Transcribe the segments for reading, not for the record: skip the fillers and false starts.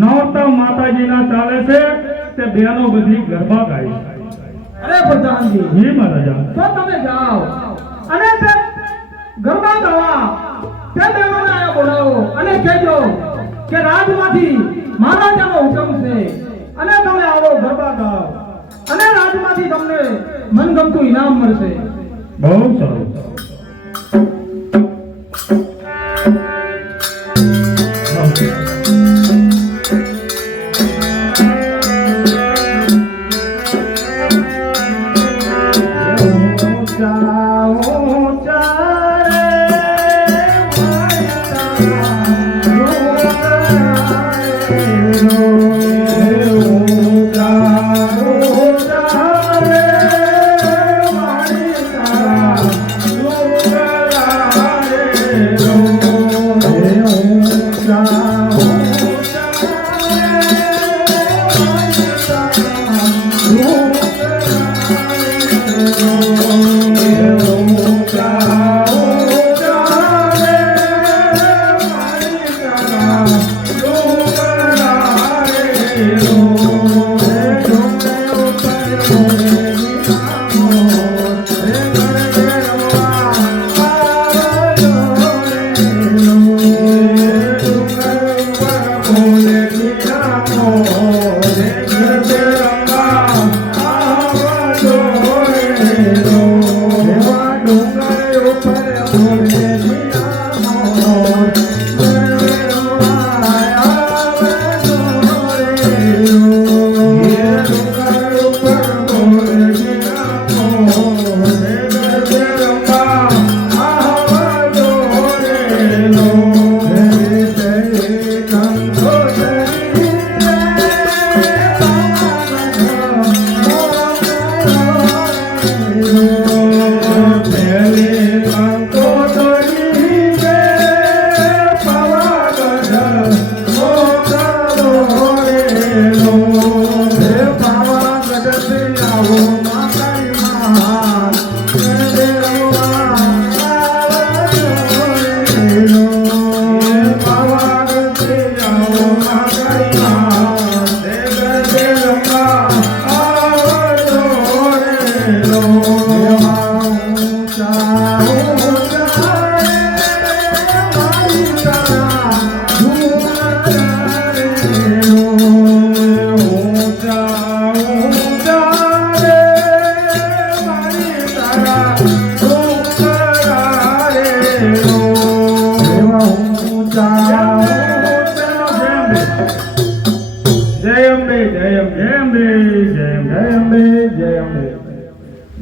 નોરતા માતાજીના ચાલે છે તે બેનો બધી ગરબા ગાય. અરે પ્રધાનજી, જી મહારાજા, તો તમે જાઓ અને તે ગરબા ગાવા તે બેનોને આયા બોલાવો અને કહેજો કે રાજમાંથી મહારાજાનો હુકમ છે અને તમે આવો ગરબા ગાઓ અને રાજમાંથી તમને મનગમતું ઇનામ મળશે. બહુ સારું.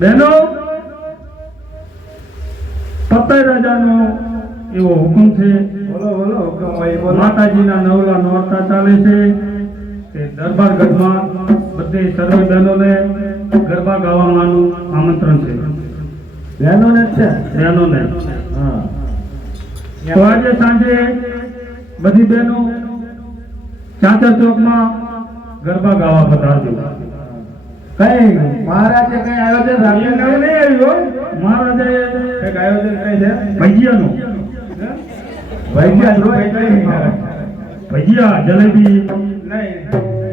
બહેનો, પતઈ રાજાનો એવો હુકમ છે. બોલો બોલો હુકમ હોય બોલો. માતાજીના નવલા નોરતા ચાલે છે કે દરબાર ગઢમાં બધે સર્વે બહેનોને ગરબા ગાવાનું આમંત્રણ છે. બહેનોને જ છે. બહેનોને હા. તો આજે સાંજે બધી બહેનો ચાચર ચોકમાં ગરબા ગાવા પધારજો. કઈ મહારાજે કઈ આયોજન રાખ્યું નવું નહીં આવ્યું. મહારાજે કઈક આયોજન કઈ છે ભજીયાનું. ભજીયા રોજ કઈ ભજીયા જલેબી નહીં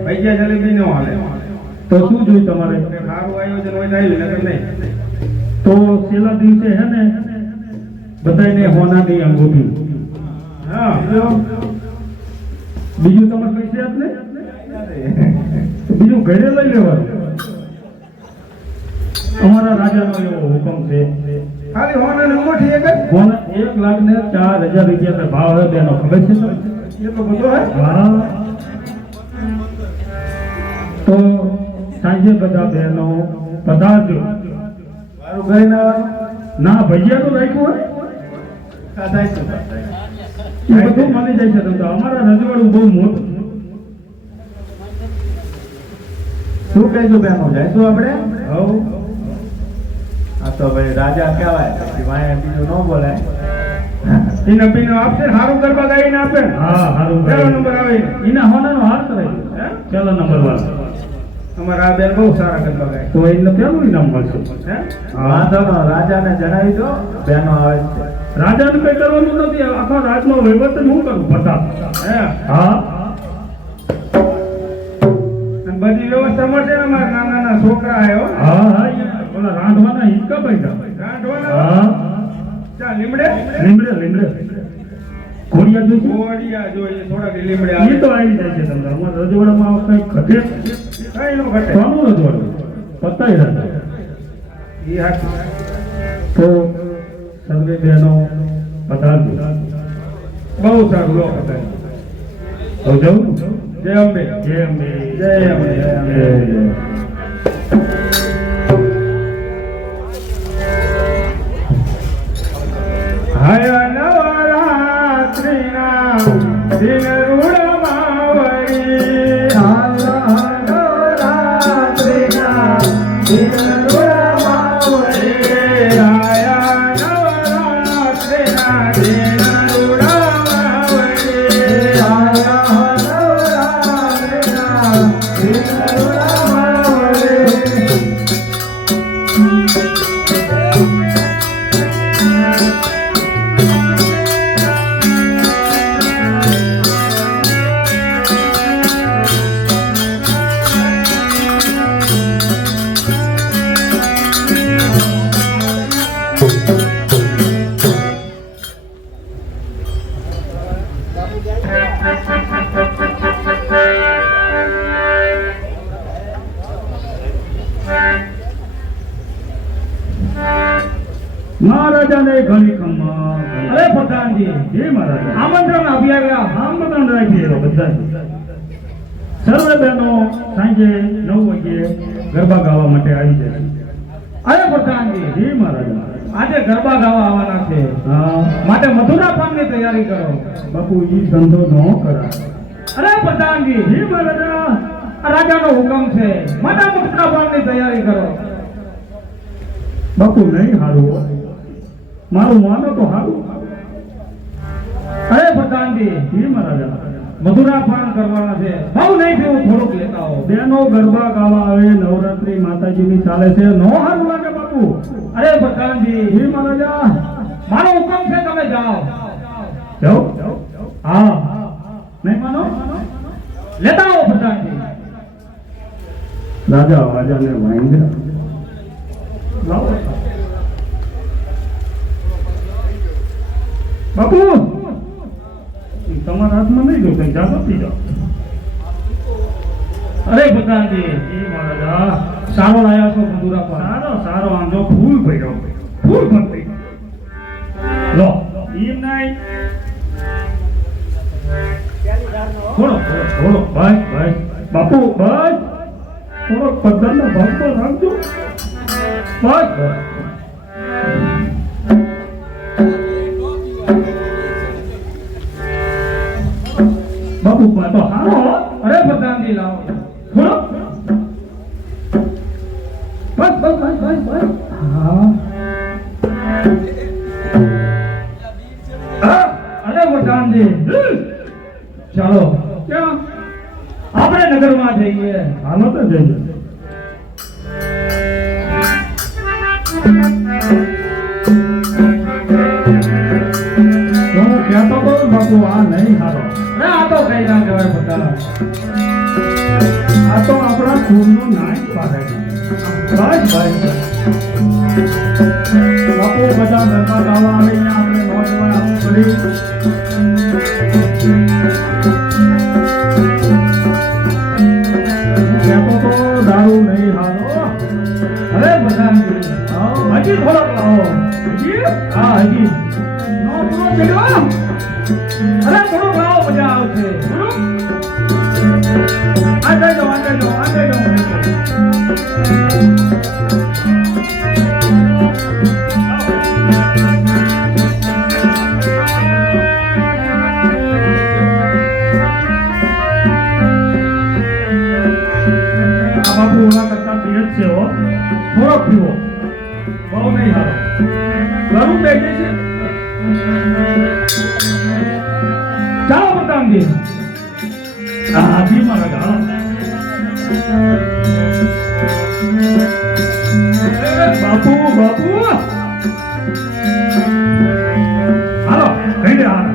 ભજીયા જલેબી નો હાલે. તો શું જોયું તમારે? સારું આયોજન હોય તો આવ્યું નકર નહીં. તો છેલ્લા દિવસે હે ને બધાને હોનાની અંગૂઠી. હા બીજું તમારે પૈસા જ ને બીજું ઘરે લઈ લેવાનું. અમારા રાજાનો એવો હુકમ છે. ખાલી હોનાની અંગૂઠી એક જ હોના 1,04,000 રૂપિયા ભાવ હોય બેનો ખબર છે તમને? એટલો બધો હે. હા. તો સાંજે બધા બહેનો પધારજો. મારું ઘરે ના ના ભજીયાનું રાખ્યું હોય થાય છે. એ બધું મળી જાય છે. તમને અમારા રજવાડું બહુ મોટું. શું કહીશું બેનો જઈશું આપણે? હવ આ તો ભાઈ રાજા કહેવાય પછી વાય બીજું ન બોલાય. એને પીનો આપશે સારું ગરબા ગાઈને આપે. હા સારું પહેલો નંબર આવે એના હોનાનો હાર કરાય. હે પહેલો નંબર વાળો અમારા આ બેન બહુ સારા ગરબા ગાય. તો એને પેલું ઇનામ મળશે. હે વાંધો ન રાજાને જણાવી દો બેનો આવે છે. રાજાને કઈ કરવાનું નથી. આખા રાજનો વહીવટ જ હું કરું બધા. હે હા. બધી વ્યવસ્થા મળશે ને. અમારા નાના નાના છોકરા આવ્યો. હા હા ઓલા રાંધવાના હિંચકા પૈસા રાંધવાના. હા ચા લીમડે લીમડે લીમડે ઘોડિયા જોઈશે. ઘોડિયા જોઈએ થોડાક લીમડે એ તો આવી જાય છે. તમને અમારા રજવાડામાં કઈ ઘટે કઈ નો ઘટે. કોનું રજવાડું? પતાઈ રાજા. એ હાથ તો સર્વે બહેનો પધારજો. બહુ સારું લો પધાર. હવે જવું. જય અંબે જય અંબે જય અંબે જય અંબે. મહારાજાને ઘણી ખમ્મા. અરે પ્રધાનજી, હે મહારાજા, આમંત્રણ આપી આવ્યા. આમંત્રણ રાખીએ બધા સર્વે બહેનો સાંજે 9 વાગ્યે ગરબા ગાવા માટે આવી જશે. અરે પ્રધાનજી, હે મહારાજા, આજે ગરબા ગાવા આવવાના છે, હા માટે મથુરા પાનની તૈયારી કરો. બાપુ ઈ ધંધો ન કરાય. અરે પ્રધાનજી, હે મહારાજા, આ રાજાનો હુકમ છે, માટે મથુરા પાનની તૈયારી કરો. બાપુ નહીં હારું, મારું માનો તો હારું. અરે પ્રધાનજી, હે મહારાજા, મથુરા પાન કરવાના છે, બહુ નહીં પીવું, થોડુંક લેતા આવો. બેનો ગરબા ગાવા આવે, નવરાત્રી માતાજીની ચાલે છે, નો હારું લાગે બાપુ. અરે પ્રધાનજી, હે મહારાજા, મારો હુકમ છે, તમે જાઓ. જાઓ. હા, નહીં માનો? લેતા આવો પ્રધાનજી. રાજા વાજાને વાંગ્યા. લાવો. બાપુ ઈ તમારા હાથમાં નહીં જો, કઈ જાતો પી જાઓ. અરે પ્રધાનજી, હે મહારાજા, સારો લાયા છો મથુરા પાન. સારો સારો આમ જો ફૂલ પડ્યો, ફૂલ ભરતી. લો ઈમ નહીં, થોડો થોડો ભાઈ ભાઈ બાપુ ભાઈ થોડો પદ્ધરના ભાગમાં રાખજો. બસ બસ. બાપુ તો હારો. અરે પ્રધાનજી, લાવો. થોડો બસ બસ બસ બસ બસ. હા અરે પ્રધાનજી, ચાલો ક્યાં? આપણે નગરમાં જઈએ. હાલો તો જઈએ. તો હું કહેતો હતો બાપુ, આ નહીં હારો. ના, આ તો કઈ ના કહેવાય બધા. આ તો આપણા ખૂનનો નાશ પાડે છે. બસ બસ. બાપુ બધા ગરબા ગાવા આવે, અહીંયા આપણે નોંધવા આવું કરી. કહેતો તો દારૂ નહીં હારો. અરે પ્રધાનજી, હજી થોડોક લાવો. હજી? હા હજી. નો પૂરો કર્યો. અરે થોડુંક લાવો, મજા આવશે. આગળ જાઓ, આગળ જાઓ, આગળ જાઓ. આ બાપુ ઓલા કરતા તેજ છે હો. થોડોક પીવો, બહુ નહીં હારો. ગરું બેઠે છે. ચાલો પ્રધાનજી. હા જી મારા હાલો. બાપુ બાપુ હાલો કઈ દે હાલો.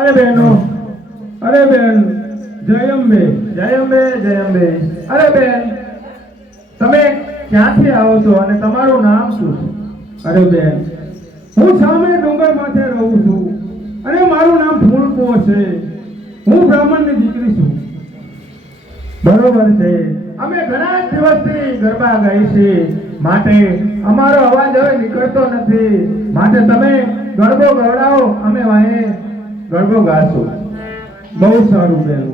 અરે બહેનો, અરે બેન, જય અંબે, જય અંબે, જય અંબે. અરે બેન, તમે ક્યાંથી આવો છો અને તમારું નામ શું છે? અરે બેન, હું સામે ડુંગર માથે રહું છું અને મારું નામ ફૂલપો છે. હું બ્રાહ્મણની દીકરી છું. બરોબર છે. અમે ઘણા દિવસથી ગરબા ગાઈ છે, માટે અમારો અવાજ હવે નીકળતો નથી. માટે તમે ગરબો ગવડાવો, અમે વાહે ગરબો ગાશું. બહુ સારું બેન.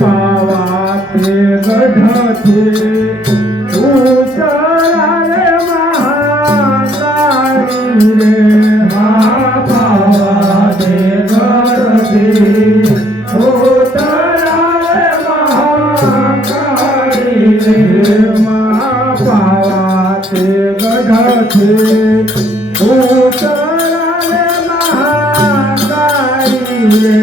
પાવા તે ગઢ છે ઉતરા રે મહાકાળી રે. હા પાવા તે ગઢ છે ઉતરા રે મહાકાળી રે. મા પાવા તે ગઢ છે ઉતરા રે મહાકાળી રે.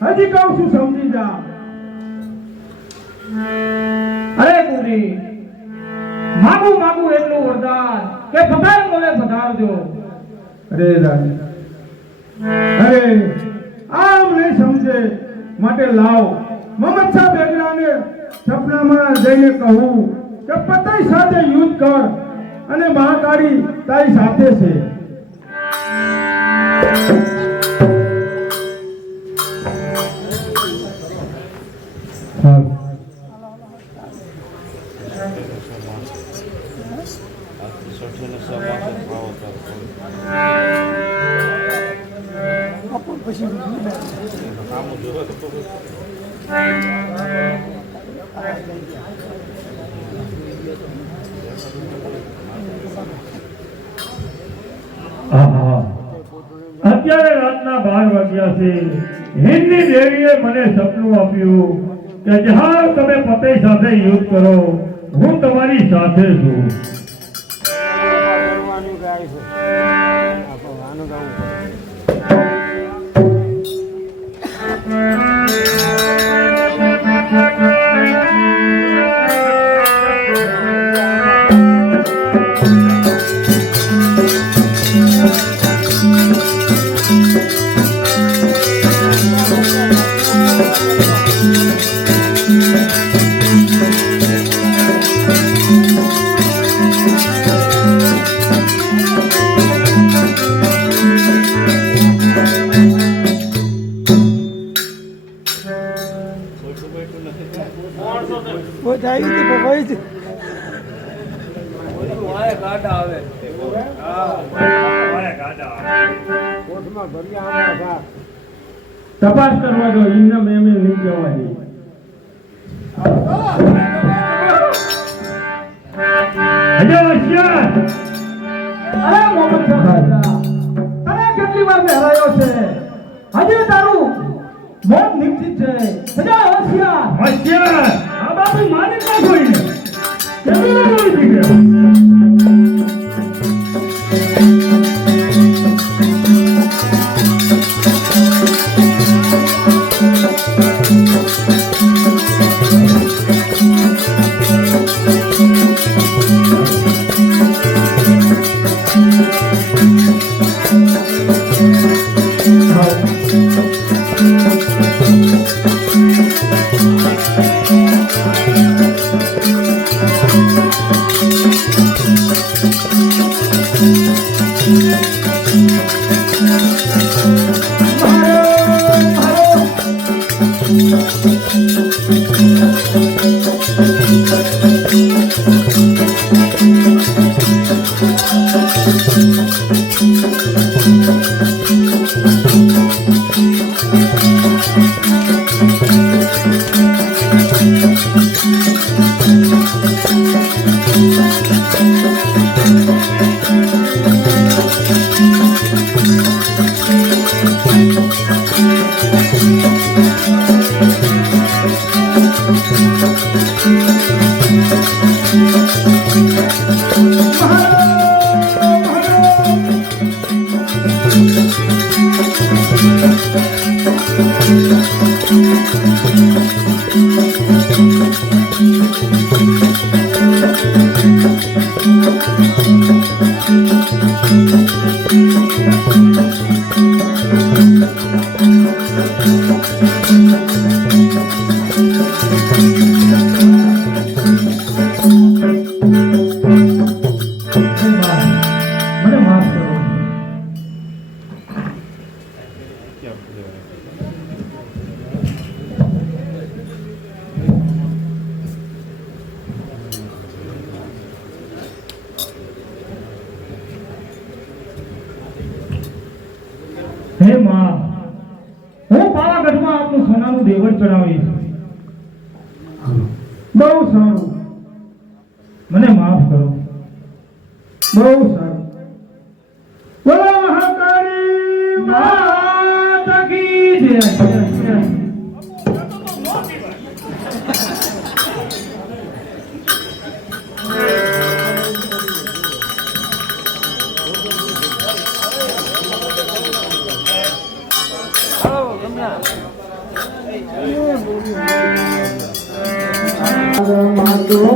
હજી કહું છું સમજી જા. અરે ગુરી માગું માગું એટલું વરદાન કે પધાર મને પધારજો. અરે રાજા, અરે આમ નહીં સમજે માટે લાવ મમત શાહ બેગડાને સપનામાં જઈને કહું કે પતિ સાથે યુદ્ધ કર અને મહાકાળી તારી સાથે છે. અત્યારે રાતના 12 વાગ્યા છે. હિન્દી દેવીએ મને સપનું આપ્યું કે જ્યાં તમે પતિ સાથે યુદ્ધ કરો હું તમારી સાથે છું. તપાસ કરવા દો, એમને મેં નહીં કહેવા દે. અરે મોહમ્મદ સાહેબ, તને કેટલી વાર મેં હરાયો છે, હજી તારું મોત નિશ્ચિત છે. સજા હોશિયાર હોશિયાર આ બાપુ મારી નાખો એને. કેવી રીતે બોલી ગયા? હે માં, હું પાવાગઢમાં આપનું સોનાનું દેવળ ચડાવીશ. બહુ સારું, મને માફ કરો. બહુ સારું. બોલો મહાકાળી માતા કી જય.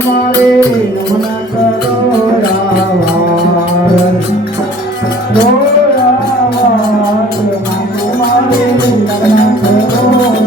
મારે નમન કરો રાવાર, મારે નમન કરો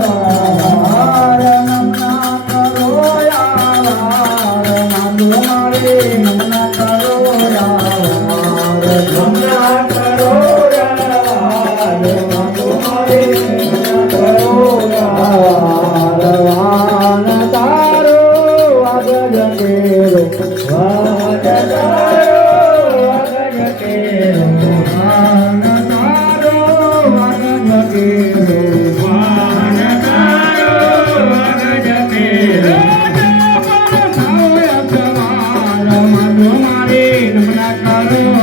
કરો